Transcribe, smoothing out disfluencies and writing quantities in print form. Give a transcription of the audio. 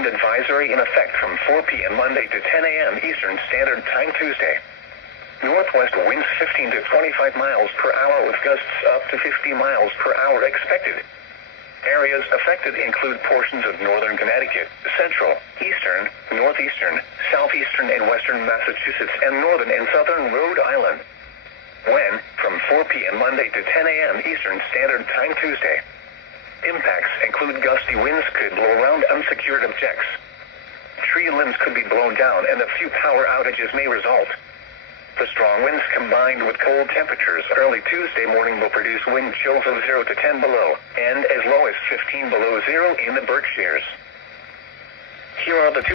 wind advisory in effect from 4 p.m. Monday to 10 a.m. Eastern Standard Time Tuesday. Northwest winds 15 to 25 miles per hour with gusts up to 50 miles per hour expected. Areas affected include portions of northern Connecticut, central, eastern, northeastern, southeastern and western Massachusetts, and northern and southern Rhode Island. When, from 4 p.m. Monday to 10 a.m. Eastern Standard Time Tuesday. Impacts include gusty winds could blow around unsecured objects. Tree limbs could be blown down and a few power outages may result. The strong winds combined with cold temperatures early Tuesday morning will produce wind chills of 0 to 10 below, and as low as 15 below zero in the Berkshires. Here are the two